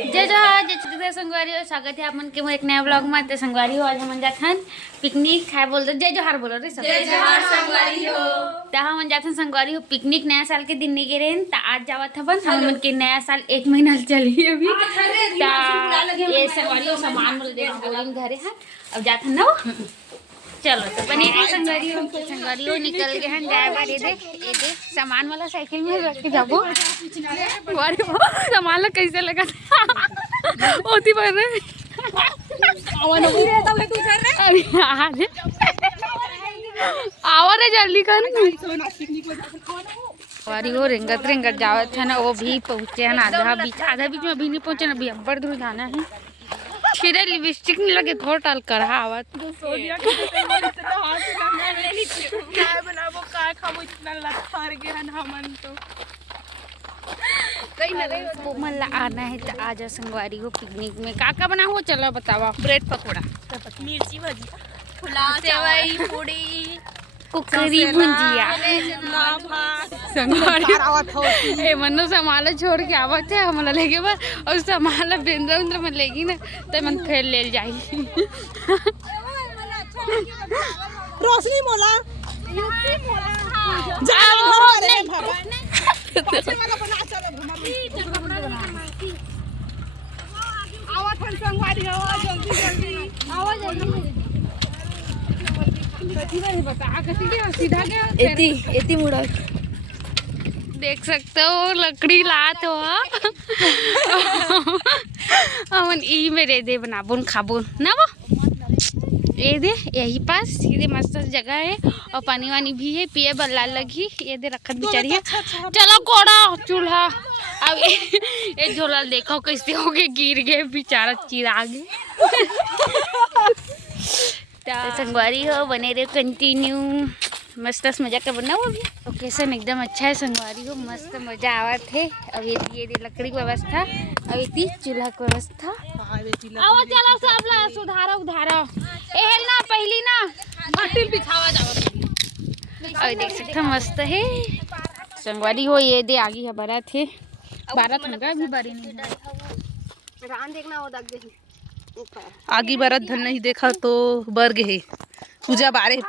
जय जोहार जय छत्तीसगढ़ संगवारी हो स्वागत है आपन के एक नया ब्लॉग में। संगवारी हो आज हम जाथन पिकनिक खाए बोलते जय जोहार बोलो रे सब जय जोहार संगवारी हो। हम जाथन संगवारी हो पिकनिक नया साल के दिन नहीं गे त आज जावत हवन हम के नया साल 1 महीना चली अभी ये संगवारी हो सामान बोल दे बोलिंग घरे है अब जाथन ना चलो तो बने संगवारी हो निकल गए हैं जाए बार ये दे सामान वाला साइकिल में रख के जाबो सामान कैसे लगा होती पर आवा रे जल्दी कर वारी हो रेंगत रेंगत जावत है ना वो भी पहुँचे हैं आधा बीच में अभी नहीं पहुँचे अभी अब्बर दूर जाना है फिर लिपस्टिक नहीं लगे थोड़ा टाल कर आवत मन ला आना है तो आज संगवारी हो पिकनिक में का बना हो चलो बतावा। ब्रेड पकोड़ा, मिर्ची भजी, सेवई पूड़ी, कुकरी भुंजिया संगवारी ए मनो सामान छोड़ के आवत है हमला लेके बस और सामान बेंद्र में लेगी ना तो मन फिर ले जाई रोशनी मोला देख सकते हो लकड़ी लात हो हमन ई मेरे दे बनाबुन खाबुन ना वो ये दे यही पास सीधे मस्त जगह है और पानी वानी भी है पिए बल्ला लगी ये दे रखत बिचारी है। चलो कोड़ा चूल्हा अब ये झोला देखो कैसे हो गए गिर गए बेचारा चिराग संगवारी हो बने रहे कंटिन्यू मस्त मजा का बना वो भी लोकेशन एकदम अच्छा है संगवारी हो मस्त मजा आवत है। अब ये लकड़ी की व्यवस्था अब ये चूल्हा की व्यवस्था आओ चलो सब ला सुधारो उधारो एहल ना पहली ना घटिल बिछावा जाओ अब देख सकते मस्त है संगवारी हो ये दे आगे है बारात है बारात होगा अभी बारी नहीं रान देखना हो दग दे आगे बारात धन नहीं देखा तो बर्ग है पूजा बारे है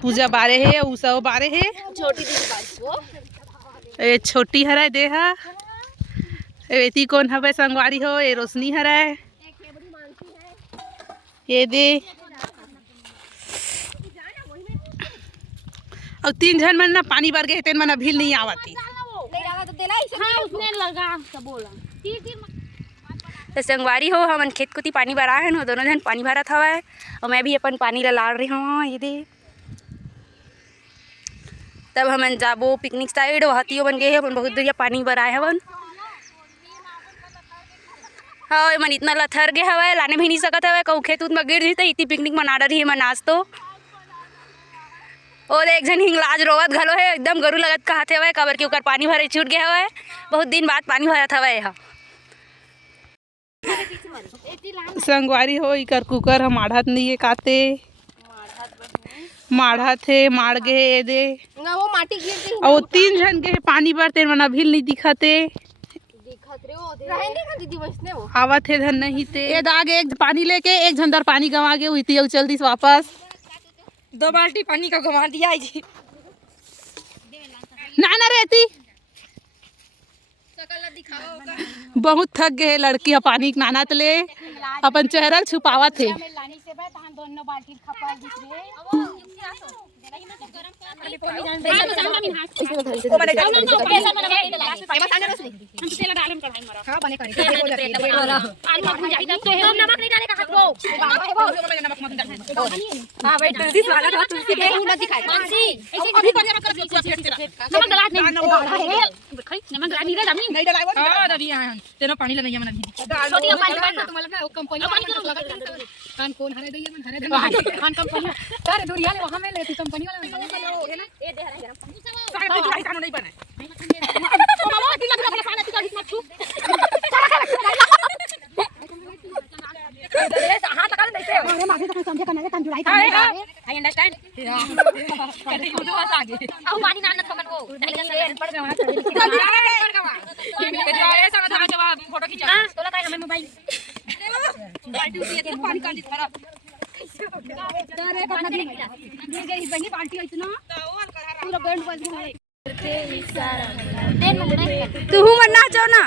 पूजा बारे है उसा बारे है छोटी दीदी ये छोटी हरा देहा एती कौन हवे संगवारी हो ये रोशनी हरा है ये दे और 3 जन मन ना पानी भर गए तेन मन अभी नहीं आवती तो संगवारी हो हमन खेत कोती पानी भरा है ना दोनों जन पानी भरत हवा है और मैं भी अपन पानी ला लाड़ रही हूँ ये दे तब हमन जाबो पिकनिक साइड वहातियो बन गए अपन बहुत दूर पानी भराए हवन हाँ मन इतना लथर गए हवा लाने भी नहीं सकत हवा कहूँ खेत उत में गिर दी तो इतनी पिकनिक मना रही है मन आज तो और एक जन हिंगलाज रोवत घलो है एकदम गरु लगत कहते हवा कबर के ऊपर पानी भरे छूट गया हवा बहुत दिन बाद पानी भरत हवा यहाँ संगवारी हो इकर कुकर हम आढ़त नहीं है काते माढ़ा थे माड़ गए दे वो माटी गिर गई और 3 जन के पानी भरते मन अभी नहीं दिखते दीदी वैसने वो आवत है धन नहीं थे ये दाग एक पानी लेके एक झंडर पानी गंवा के हुई थी चल दी वापस 2 बाल्टी पानी का गंवा दिया जी ना रहती बहुत थक गए लड़की पानी नाना तले अपन चेहरा छुपावा थे पानी लगाइए कान कौन हरे दैया मन हरे दैया कान कंपनी सारे दूरिया ले वहां में लेती कंपनी वाला ये दे हरे गरम सारे कान नहीं बने मामा दिन लग रहा खाना टिका मत छू हां तक नहीं से अरे माथे तक समझे करना है जुलाई आई अंडरस्टैंड कटी को तो आगे अब पानी ना न थकन वो नहीं पड़ गया ऐसा था जवाब फोटो खींचा तो लगा हमें मोबाइल पार्टी उठी है पानी कांदी भरा अरे खाना भी नहीं ये गई बनी पार्टी है इतना पूरा बैंड बज रहा है तू मरना चाहो ना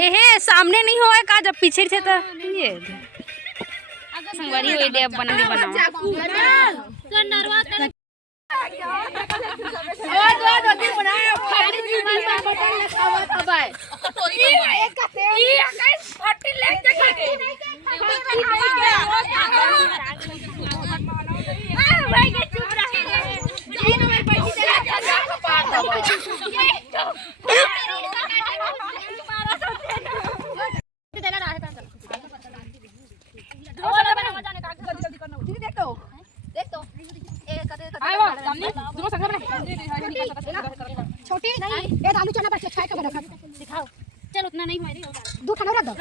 हे सामने नहीं होए का जब पीछे थे तो ये संगवारी हुई दे अब बना नहीं बनाओ छोटी नहीं ये आलू चना बच्चा खाए का बड़ा खा दिखाओ चल उतना नहीं मारी दूध खाना रख दो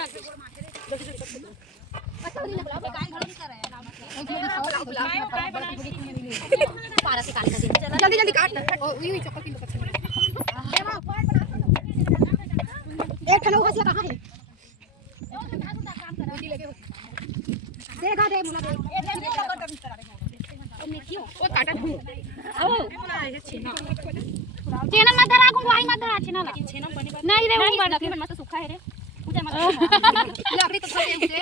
जल्दी जल्दी काट ये चक्कर की एक खाना भजिया कहां है देखा दे मुला दे ओ काटा आओ छेना मत धरा को वाई मत धरा छेना लगी छेना बने नहीं रे वो बन के मत सूखा है रे पूजा मत लकड़ी तो खाते उसे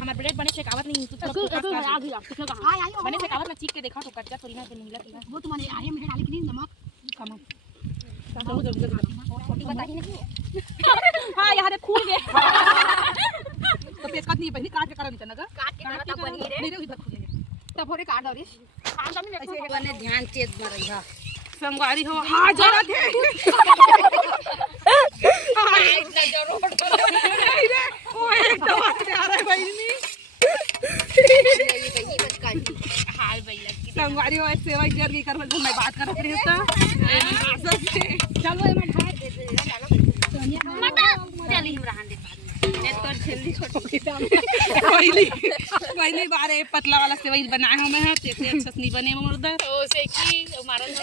हमार ब्रेड बने शेकावत नहीं तू आ गया किसने कहा हां आई बने शेकावत में चीख के देखा तो कच्चा थोड़ी ना नीला पीला वो तो मैंने आरे में डाले कि नहीं नमक कम छोटी बताई नहीं हां यहां रे खून गए तो पेट काट नहीं पहले काट के करा नहीं ना काट के करा तब बनी रे नहीं रे इधर खुलेंगे तब होरे काट दो रे खान का नहीं ऐसे बने ध्यान चेत मरई हां संगवारी हो हां जरा थे हां एक जरूर नहीं रे ओ एक तो आ रहा है भाई नहीं ये बही बचकाई हाय भैया संगवारी हो ऐसे वही जर की कर मैं बात कर रही हूं चलो मैं ढार दे दे माता चली हम रहन दे नेट पर जल्दी छोटी पहली बार ये पतला वाला सेवई बनाए हो मैं तेरे अच्छा नहीं बने मुर्दा ओ से की मारन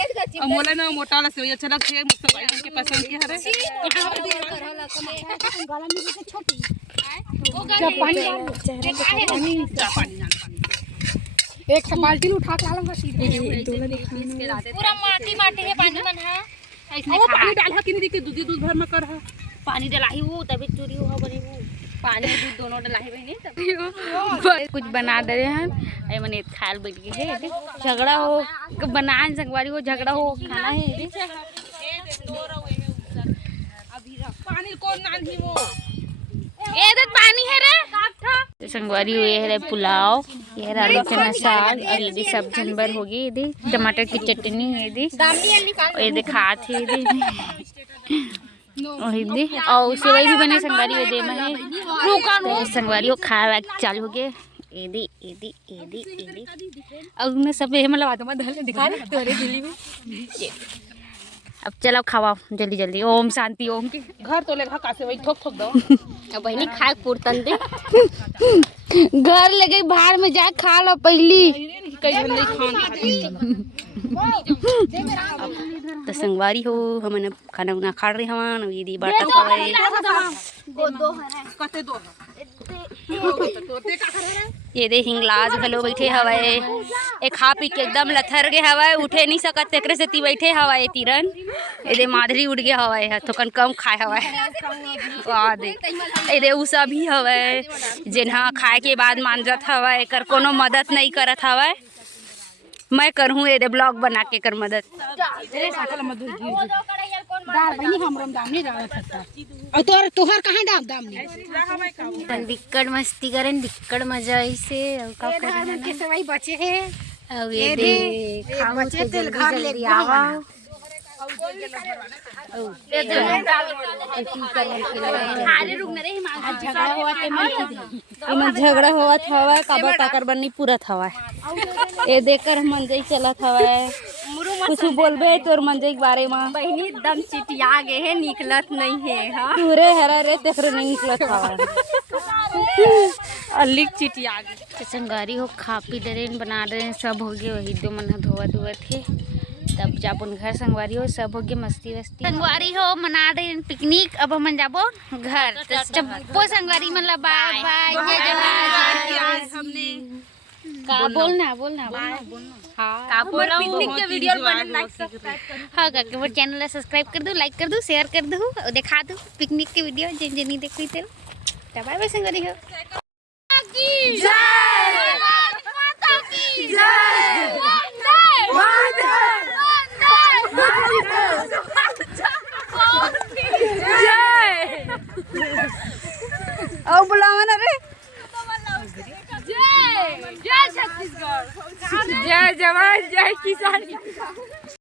और मोला ना मोटा वाला सेवई अच्छा लगते है मुझसे भाई के पसंद की हरे गला में से छोटी वो पानी एक बाल्टी उठा के लाऊंगा सीधे पूरा माटी माटी है पानी मन है ऐसे वो पानी डाल है कि नहीं देखे दूध भर में कर है पानी डलाई वो तभी चोरी हो बनी वो पानी दूध दोनों डलाई बनी तभी कुछ बना दे रहे हैं आई मने खाल बैठ गए है झगड़ा हो बनाए संगवारी हो झगड़ा हो खाना है अभी पानी कौन नानी वो ए दे पानी है रे तो संगवारी हुए है पुलाव ये आलू चना साग और ये सब जनबर होगी ये टमाटर की चटनी है ये ये खात है ये और सेवई भी बने संगवारी हो दे मैं संगवारी हो खावा चालू हो गए एदी और उन्हें सब ये मतलब आत्मा धल दिखा ना तोरे दिल्ली में अब चलो खावा जल्दी जल्दी ओम शांति ओम के घर तो लेखा कासे वही ठोक ठोक दो अब बहनी खाए पुरतन दे घर लगे बाहर में जा खा लो पहली कई नहीं खान तो संगवारी हो हमने खाना उना खा रहे हवन ये दी बाटा खावे कते दो ये दे हिंगलाज घलो बैठे हवे ए खा पी के एकदम लथर गए हवे उठे नहीं सकत तेकरे से ती बैठे हवे तीरन ए दे माधरी उड़ गए हवे तो कन कम खाए हवे वाह दे ए दे उ सब ही हवे जिन्हा खाए के बाद मानजत हवे कर कोनो मदद नहीं करत हवे मैं करहूं ए दे ब्लॉग बना के कर मदद दाल बनी हमरम दाम नहीं डाल सकता और तोहर कहां दाम नहीं दिक्कत मस्ती करन दिक्कत मजा ऐसे और का करना के सवाई बचे है अब ये दे खाओ बचे तो तेल घर ले जल्दी आवा झगड़ा हुआ था काबर काकर बनी पूरा था ये देखकर मंजई चला था कुछ बोलबे तोर मंजई के बारे में बहनी दम चिटिया गए है निकलत नहीं है हां पूरे हरा रे तेरे नहीं निकलत था अलिक चिटिया तो संगवारी हो खा पी ले रहे बना रहे हैं, सब हो गए। वही दो मन धोआ धोआ थे तब जाबो घर। संगवारी हो सब हो गए मस्ती वस्ती। संगवारी हो मना रहे हैं पिकनिक। अब हम जाबो घर। तो चप्पो संगवारी मन ला बाय बाय हमने का बोलना हाँ बोला पिकनिक के वीडियो पर लाइक सब्सक्राइब करो। हाँ काके वो चैनल ला सब्सक्राइब कर दो, लाइक कर दो, शेयर कर दो और दिखा दो पिकनिक के वीडियो जिन जिन नहीं देख रही थे। बाय बाय संगवारी हो। और बुलावा ना रे। जय छत्तीसगढ़, जय जवान जय किसान।